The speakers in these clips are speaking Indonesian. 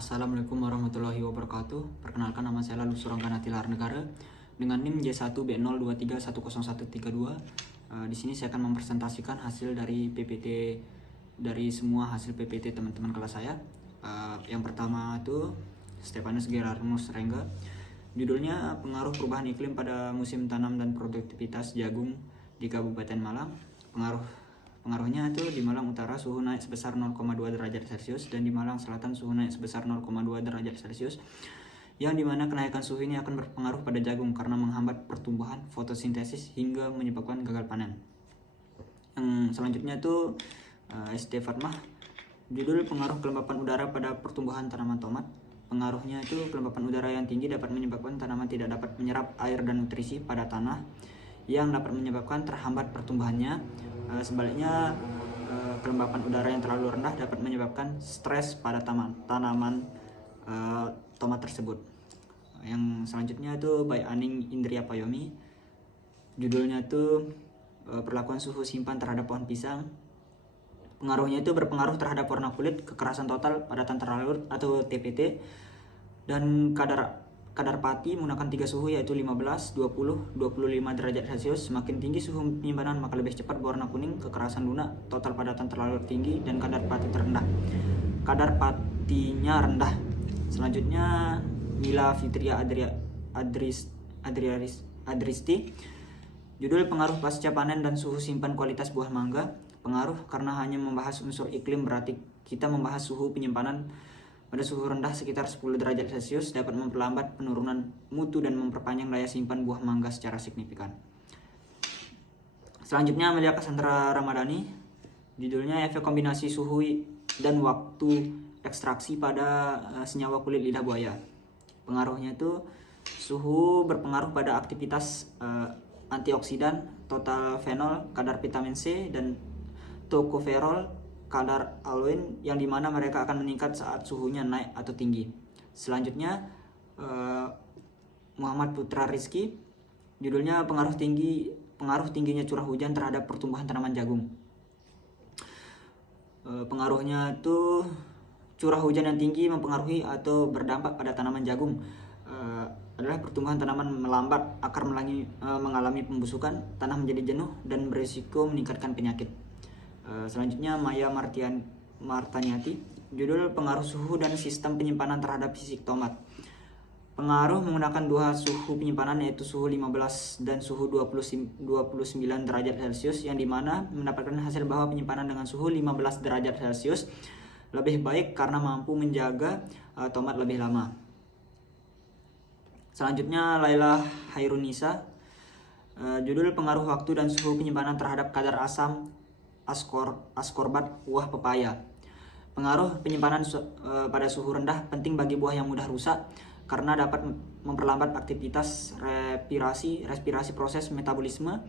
Assalamualaikum warahmatullahi wabarakatuh. Perkenalkan, nama saya Lalu Surangkana Tilar Negara dengan NIM J1B023101132. Di sini saya akan mempresentasikan hasil dari PPT, dari semua hasil PPT teman-teman kelas saya. Yang pertama itu Stefanus Gerardus Rengga. Judulnya pengaruh perubahan iklim pada musim tanam dan produktivitas jagung di Kabupaten Malang. Pengaruhnya itu di Malang Utara suhu naik sebesar 0,2 derajat Celcius dan di Malang Selatan suhu naik sebesar 0,2 derajat Celcius, yang dimana kenaikan suhu ini akan berpengaruh pada jagung karena menghambat pertumbuhan fotosintesis hingga menyebabkan gagal panen. Yang selanjutnya itu ST Fatmah, judul pengaruh kelembapan udara pada pertumbuhan tanaman tomat. Pengaruhnya itu kelembapan udara yang tinggi dapat menyebabkan tanaman tidak dapat menyerap air dan nutrisi pada tanah, yang dapat menyebabkan terhambat pertumbuhannya. Sebaliknya, kelembapan udara yang terlalu rendah dapat menyebabkan stres pada tanaman tomat tersebut. Yang selanjutnya itu by Aning Indria Payomi, judulnya itu perlakuan suhu simpan terhadap pohon pisang. Pengaruhnya itu berpengaruh terhadap warna kulit, kekerasan total, padatan terlarut atau TPT, dan kadar pati menggunakan 3 suhu yaitu 15, 20, 25 derajat Celcius. Semakin tinggi suhu penyimpanan maka lebih cepat berwarna kuning, kekerasan lunak, total padatan terlalu tinggi, dan kadar pati terendah. Kadar patinya rendah. Selanjutnya Mila Fitria Adristi, judul pengaruh pasca panen dan suhu simpan kualitas buah mangga. Pengaruh karena hanya membahas unsur iklim, berarti kita membahas suhu penyimpanan pada suhu rendah sekitar 10 derajat Celcius dapat memperlambat penurunan mutu dan memperpanjang daya simpan buah mangga secara signifikan. Selanjutnya Amelia Cassandra Ramadhani, judulnya efek kombinasi suhu dan waktu ekstraksi pada senyawa kulit lidah buaya. Pengaruhnya itu suhu berpengaruh pada aktivitas antioksidan, total fenol, kadar vitamin C, dan tocopherol, kadar aloin, yang dimana mereka akan meningkat saat suhunya naik atau tinggi. Selanjutnya Muhammad Putra Rizky, judulnya pengaruh tingginya curah hujan terhadap pertumbuhan tanaman jagung. Pengaruhnya itu curah hujan yang tinggi mempengaruhi atau berdampak pada tanaman jagung adalah pertumbuhan tanaman melambat, akar mengalami pembusukan, tanah menjadi jenuh, dan berisiko meningkatkan penyakit. Selanjutnya Maya Martaniati, judul pengaruh suhu dan sistem penyimpanan terhadap fisik tomat. Pengaruh menggunakan 2 suhu penyimpanan yaitu suhu 15 dan suhu 29 derajat Celcius, yang dimana mendapatkan hasil bahwa penyimpanan dengan suhu 15 derajat Celcius lebih baik karena mampu menjaga tomat lebih lama. Selanjutnya Laila Hairunisa, judul pengaruh waktu dan suhu penyimpanan terhadap kadar asam askorbat buah pepaya. Pengaruh penyimpanan pada suhu rendah penting bagi buah yang mudah rusak karena dapat memperlambat aktivitas respirasi proses metabolisme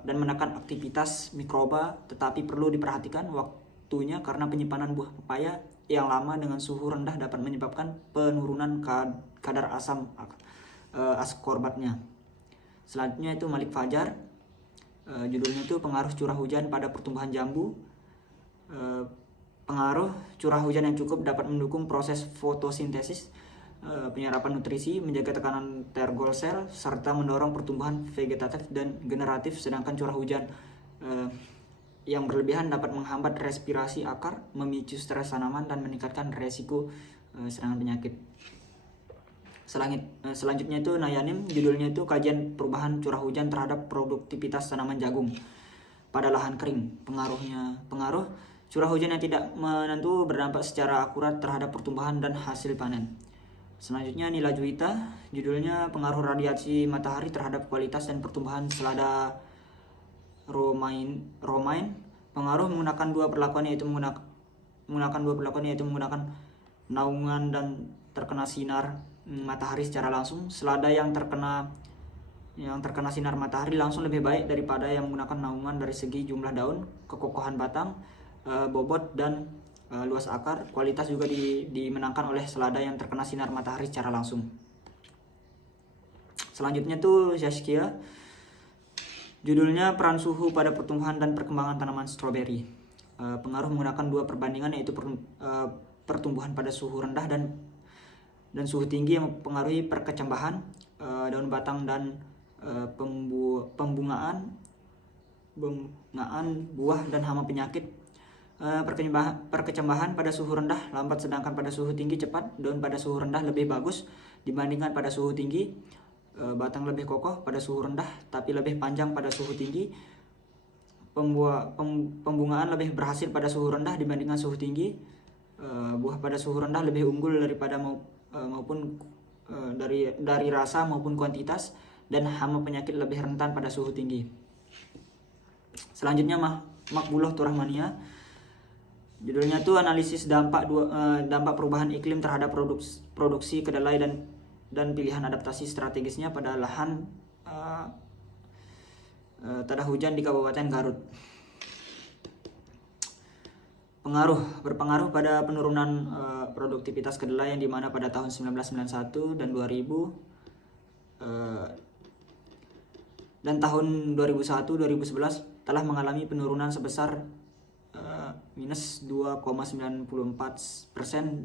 dan menekan aktivitas mikroba, tetapi perlu diperhatikan waktunya karena penyimpanan buah pepaya yang lama dengan suhu rendah dapat menyebabkan penurunan kadar asam askorbatnya. Selanjutnya itu Malik Fajar, judulnya itu pengaruh curah hujan pada pertumbuhan jambu. Pengaruh curah hujan yang cukup dapat mendukung proses fotosintesis, penyerapan nutrisi, menjaga tekanan tergol sel, serta mendorong pertumbuhan vegetatif dan generatif. Sedangkan curah hujan yang berlebihan dapat menghambat respirasi akar, memicu stres tanaman, dan meningkatkan resiko serangan penyakit. Selanjutnya itu Nayanim, judulnya itu kajian perubahan curah hujan terhadap produktivitas tanaman jagung pada lahan kering. Pengaruh curah hujan yang tidak menentu berdampak secara akurat terhadap pertumbuhan dan hasil panen. Selanjutnya Nila Juwita, judulnya pengaruh radiasi matahari terhadap kualitas dan pertumbuhan selada romaine. Pengaruh menggunakan dua perlakuan yaitu menggunakan naungan dan terkena sinar matahari secara langsung. Selada yang terkena sinar matahari langsung lebih baik daripada yang menggunakan naungan dari segi jumlah daun, kekokohan batang, bobot, dan luas akar. Kualitas juga dimenangkan oleh selada yang terkena sinar matahari secara langsung. Selanjutnya tuh Zaskia, judulnya peran suhu pada pertumbuhan dan perkembangan tanaman stroberi. Pengaruh menggunakan 2 perbandingan yaitu pertumbuhan pada suhu rendah dan suhu tinggi yang mempengaruhi perkecambahan daun batang dan pembungaan buah dan hama penyakit. Perkecambahan pada suhu rendah lambat, sedangkan pada suhu tinggi cepat. Daun pada suhu rendah lebih bagus dibandingkan pada suhu tinggi. Batang lebih kokoh pada suhu rendah tapi lebih panjang pada suhu tinggi. Pembungaan lebih berhasil pada suhu rendah dibandingkan suhu tinggi. Buah pada suhu rendah lebih unggul daripada maupun dari rasa maupun kuantitas, dan hama penyakit lebih rentan pada suhu tinggi. Selanjutnya Makbuluh Turahmania. Judulnya tuh analisis dampak perubahan iklim terhadap produksi kedelai dan pilihan adaptasi strategisnya pada lahan tada hujan di Kabupaten Garut. Berpengaruh pada penurunan produktivitas kedelai yang dimana pada tahun 1991 dan 2000 dan tahun 2001-2011 telah mengalami penurunan sebesar minus 2,94%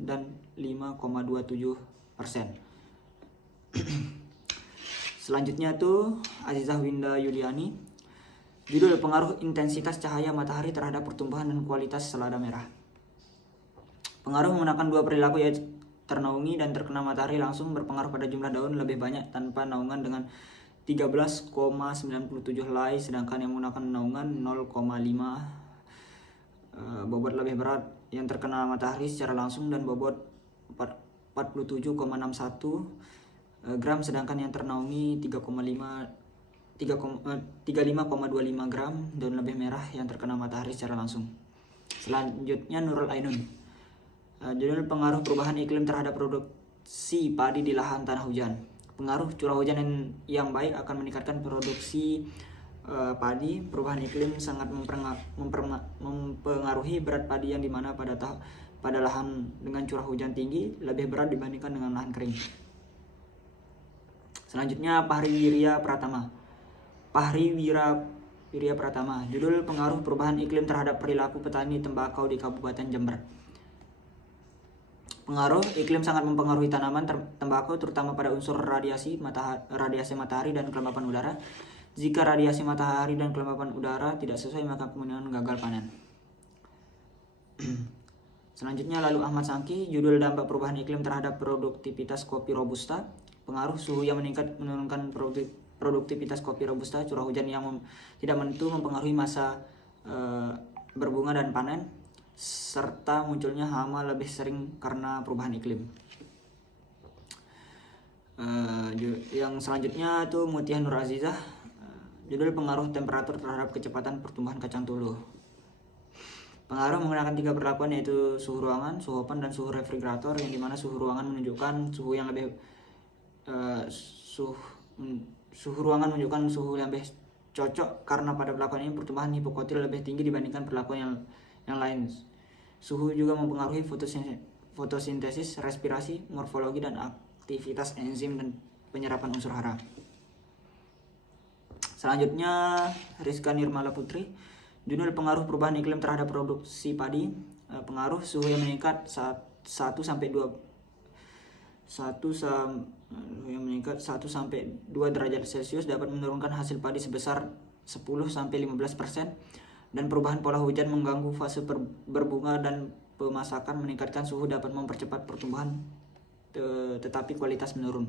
dan 5,27%. Selanjutnya tuh Azizah Winda Yuliani. Judul pengaruh intensitas cahaya matahari terhadap pertumbuhan dan kualitas selada merah. Pengaruh menggunakan dua perilaku, yaitu ternaungi dan terkena matahari langsung, berpengaruh pada jumlah daun lebih banyak tanpa naungan dengan 13,97 helai, sedangkan yang menggunakan naungan 0,5 bobot lebih berat yang terkena matahari secara langsung dan bobot 47,61 gram, sedangkan yang ternaungi 35,25 gram daun lebih merah yang terkena matahari secara langsung. Selanjutnya Nurul Ainun. Judul pengaruh perubahan iklim terhadap produksi padi di lahan tanah hujan. Pengaruh curah hujan yang baik akan meningkatkan produksi padi. Perubahan iklim sangat mempengaruhi berat padi yang dimana pada lahan dengan curah hujan tinggi lebih berat dibandingkan dengan lahan kering. Selanjutnya Fahri Wirya Pratama. Judul pengaruh perubahan iklim terhadap perilaku petani tembakau di Kabupaten Jember. Pengaruh iklim sangat mempengaruhi tanaman tembakau, terutama pada unsur radiasi matahari dan kelembapan udara. Jika radiasi matahari dan kelembapan udara tidak sesuai, maka kemungkinan gagal panen. Selanjutnya lalu Ahmad Sangki. Judul dampak perubahan iklim terhadap produktivitas kopi robusta. Pengaruh suhu yang meningkat menurunkan produktivitas kopi robusta. Curah hujan yang tidak menentu mempengaruhi masa berbunga dan panen, serta munculnya hama lebih sering karena perubahan iklim. Yang selanjutnya itu Mutiah Nur Azizah. Judul pengaruh temperatur terhadap kecepatan pertumbuhan kacang tuluh. Pengaruh menggunakan 3 perlakuan, yaitu suhu ruangan, suhu open, dan suhu refrigerator, yang dimana suhu ruangan menunjukkan suhu yang lebih suhu ruangan menunjukkan suhu yang lebih cocok karena pada perlakuan ini pertumbuhan hipokotil lebih tinggi dibandingkan perlakuan yang lain. Suhu juga mempengaruhi fotosintesis, respirasi, morfologi, dan aktivitas enzim dan penyerapan unsur hara. Selanjutnya Rizka Nirmala Putri. Judul pengaruh perubahan iklim terhadap produksi padi. Pengaruh suhu yang meningkat 1 sampai 2 derajat Celcius dapat menurunkan hasil padi sebesar 10-15%, dan perubahan pola hujan mengganggu fase berbunga dan pemasakan. Meningkatkan suhu dapat mempercepat pertumbuhan tetapi kualitas menurun.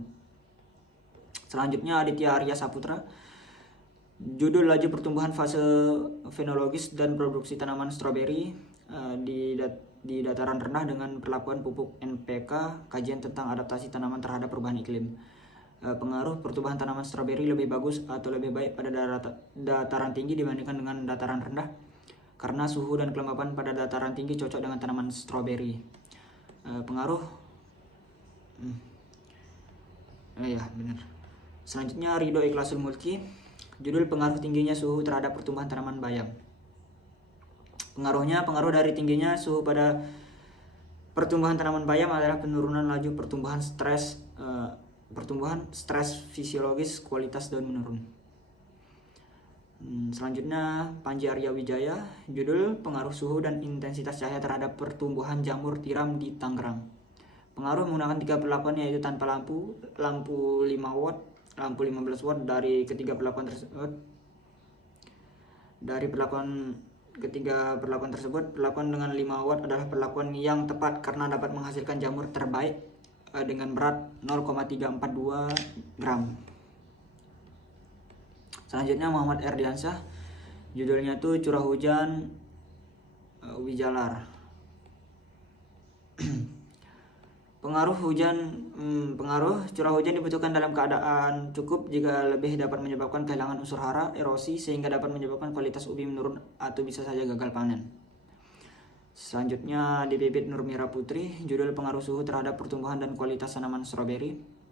Selanjutnya Aditya Arya Saputra. Judul laju pertumbuhan fase fenologis dan produksi tanaman stroberi di dataran rendah dengan perlakuan pupuk NPK, kajian tentang adaptasi tanaman terhadap perubahan iklim. Pengaruh pertumbuhan tanaman stroberi lebih bagus atau lebih baik pada dataran tinggi dibandingkan dengan dataran rendah, karena suhu dan kelembapan pada dataran tinggi cocok dengan tanaman stroberi. Selanjutnya Ridho Ikhlasul Mulki. Judul pengaruh tingginya suhu terhadap pertumbuhan tanaman bayam. Pengaruh dari tingginya suhu pada pertumbuhan tanaman bayam adalah penurunan laju pertumbuhan stres fisiologis, kualitas daun menurun. Selanjutnya Panji Arya Wijaya, judul pengaruh suhu dan intensitas cahaya terhadap pertumbuhan jamur tiram di Tangerang. Pengaruh menggunakan 3 perlakuan, yaitu tanpa lampu, lampu 5 watt, lampu 15 watt. Dari ketiga perlakuan tersebut, perlakuan dengan 5 watt adalah perlakuan yang tepat karena dapat menghasilkan jamur terbaik dengan berat 0,342 gram. Selanjutnya Muhammad Erdiansyah, judulnya tuh curah hujan Wijalar. Pengaruh curah hujan dibutuhkan dalam keadaan cukup jika lebih dapat menyebabkan kehilangan unsur hara, erosi, sehingga dapat menyebabkan kualitas ubi menurun atau bisa saja gagal panen. Selanjutnya di bibit Nurmira Putri, judul pengaruh suhu terhadap pertumbuhan dan kualitas tanaman stroberi.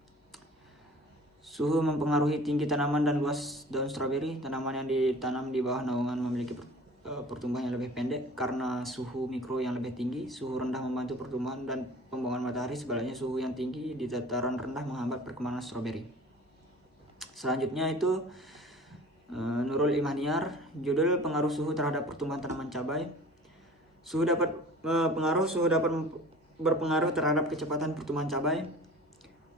Suhu mempengaruhi tinggi tanaman dan luas daun stroberi. Tanaman yang ditanam di bawah naungan memiliki pertumbuhan yang lebih pendek karena suhu mikro yang lebih tinggi. Suhu rendah membantu pertumbuhan dan pembuangan matahari, sebaliknya suhu yang tinggi di dataran rendah menghambat perkembangan stroberi. Selanjutnya itu Nurul Imaniar, judul pengaruh suhu terhadap pertumbuhan tanaman cabai. Suhu dapat berpengaruh terhadap kecepatan pertumbuhan cabai,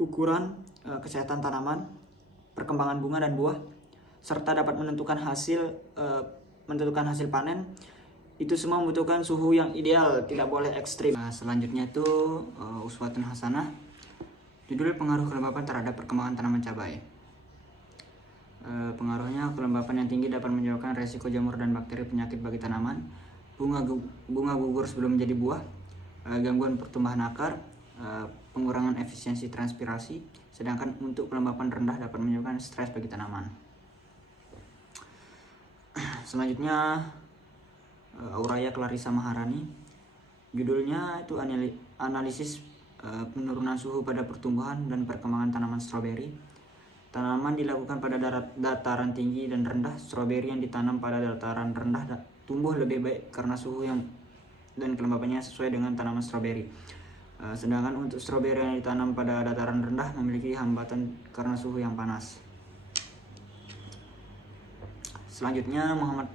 ukuran, kesehatan tanaman, perkembangan bunga dan buah, serta dapat menentukan hasil panen. Itu semua membutuhkan suhu yang ideal, tidak boleh ekstrim. Selanjutnya itu Uswatun Hasanah, judul pengaruh kelembapan terhadap perkembangan tanaman cabai. Pengaruhnya, kelembapan yang tinggi dapat menyebabkan resiko jamur dan bakteri penyakit bagi tanaman, bunga gugur sebelum menjadi buah, gangguan pertumbuhan akar, pengurangan efisiensi transpirasi. Sedangkan untuk kelembapan rendah dapat menyebabkan stres bagi tanaman. Selanjutnya Auraya Clarissa Maharani, judulnya itu analisis penurunan suhu pada pertumbuhan dan perkembangan tanaman stroberi. Tanaman dilakukan pada dataran tinggi dan rendah. Stroberi yang ditanam pada dataran rendah tumbuh lebih baik karena suhu dan kelembapannya sesuai dengan tanaman stroberi. Sedangkan untuk stroberi yang ditanam pada dataran rendah memiliki hambatan karena suhu yang panas. Selanjutnya Muhammad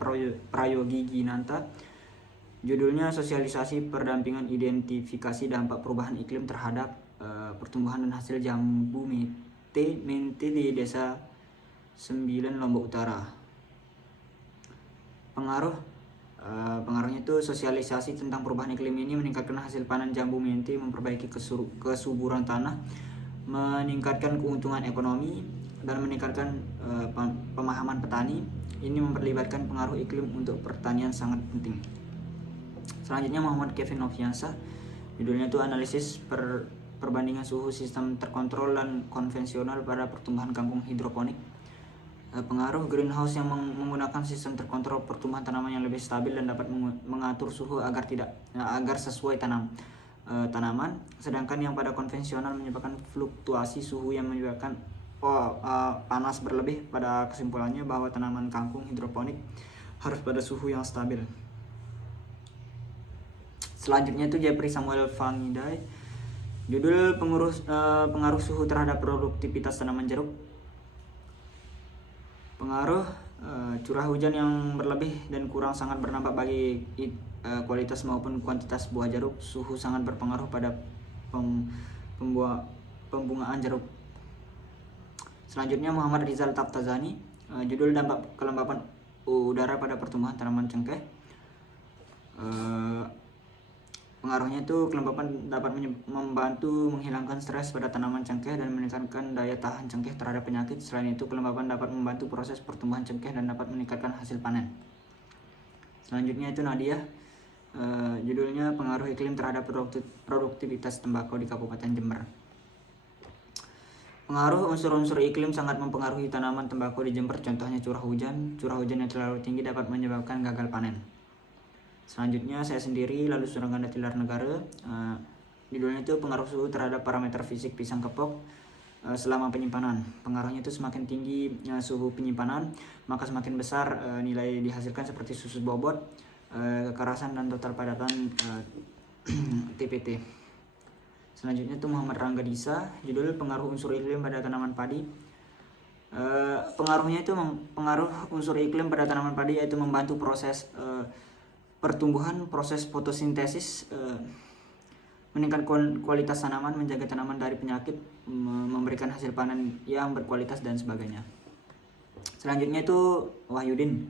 Prayogi Ginanta, judulnya sosialisasi perdampingan identifikasi dampak perubahan iklim terhadap pertumbuhan dan hasil jambu mente di Desa 9 Lombok Utara. Pengaruhnya itu sosialisasi tentang perubahan iklim ini meningkatkan hasil panen jambu mente, memperbaiki kesuburan tanah, meningkatkan keuntungan ekonomi, dan meningkatkan pemahaman petani. Ini memperlibatkan pengaruh iklim untuk pertanian sangat penting. Selanjutnya Muhammad Kevin Noviansa, judulnya itu analisis perbandingan suhu sistem terkontrol dan konvensional pada pertumbuhan kangkung hidroponik. Pengaruh greenhouse yang menggunakan sistem terkontrol pertumbuhan tanaman yang lebih stabil dan dapat mengatur suhu agar sesuai tanaman, sedangkan yang pada konvensional menyebabkan fluktuasi suhu yang menyebabkan panas berlebih. Pada kesimpulannya bahwa tanaman kangkung hidroponik harus pada suhu yang stabil. Selanjutnya itu Jeffrey Samuel Fangidai, judul pengaruh suhu terhadap produktivitas tanaman jeruk. Pengaruh curah hujan yang berlebih dan kurang sangat berdampak bagi kualitas maupun kuantitas buah jeruk. Suhu sangat berpengaruh pada pembungaan jeruk. Selanjutnya Muhammad Rizal Taftazani, judul dampak kelembapan udara pada pertumbuhan tanaman cengkeh. Pengaruhnya itu kelembapan dapat membantu menghilangkan stres pada tanaman cengkeh dan meningkatkan daya tahan cengkeh terhadap penyakit. Selain itu, kelembapan dapat membantu proses pertumbuhan cengkeh dan dapat meningkatkan hasil panen. Selanjutnya itu Nadia, judulnya pengaruh iklim terhadap produktivitas tembakau di Kabupaten Jember. Pengaruh unsur-unsur iklim sangat mempengaruhi tanaman tembakau di Jember. Contohnya curah hujan. Curah hujan yang terlalu tinggi dapat menyebabkan gagal panen. Selanjutnya saya sendiri, lalu Suranganda Tilar Negara, judulnya itu pengaruh suhu terhadap parameter fisik pisang kepok selama penyimpanan. Pengaruhnya itu semakin tinggi suhu penyimpanan, maka semakin besar nilai dihasilkan seperti susu bobot, kekerasan dan total padatan TPT. Selanjutnya itu Muhammad Rangga Disa, judul pengaruh unsur iklim pada tanaman padi. Pengaruhnya itu pengaruh unsur iklim pada tanaman padi, yaitu membantu proses pertumbuhan, proses fotosintesis, meningkatkan kualitas tanaman, menjaga tanaman dari penyakit, memberikan hasil panen yang berkualitas dan sebagainya. Selanjutnya itu Wahyudin,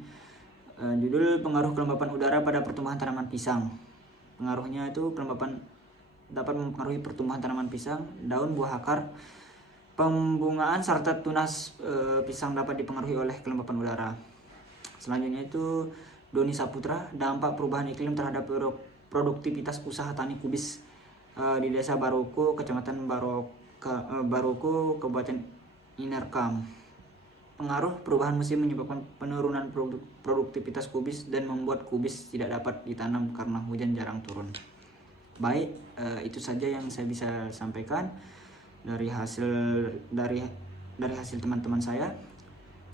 judul pengaruh kelembapan udara pada pertumbuhan tanaman pisang. Pengaruhnya itu kelembapan dapat mempengaruhi pertumbuhan tanaman pisang, daun, buah, akar. Pembungaan serta tunas pisang dapat dipengaruhi oleh kelembapan udara. Selanjutnya itu Doni Saputra, dampak perubahan iklim terhadap produktivitas usaha tani kubis di Desa Baruko, Kecamatan Baruko, Kabupaten Inerkam. Pengaruh perubahan musim menyebabkan penurunan produktivitas kubis dan membuat kubis tidak dapat ditanam karena hujan jarang turun. Baik, itu saja yang saya bisa sampaikan dari hasil teman-teman saya.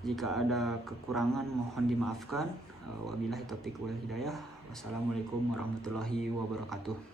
Jika ada kekurangan mohon dimaafkan. Wabillahi taufiq wal hidayah. Wassalamualaikum warahmatullahi wabarakatuh.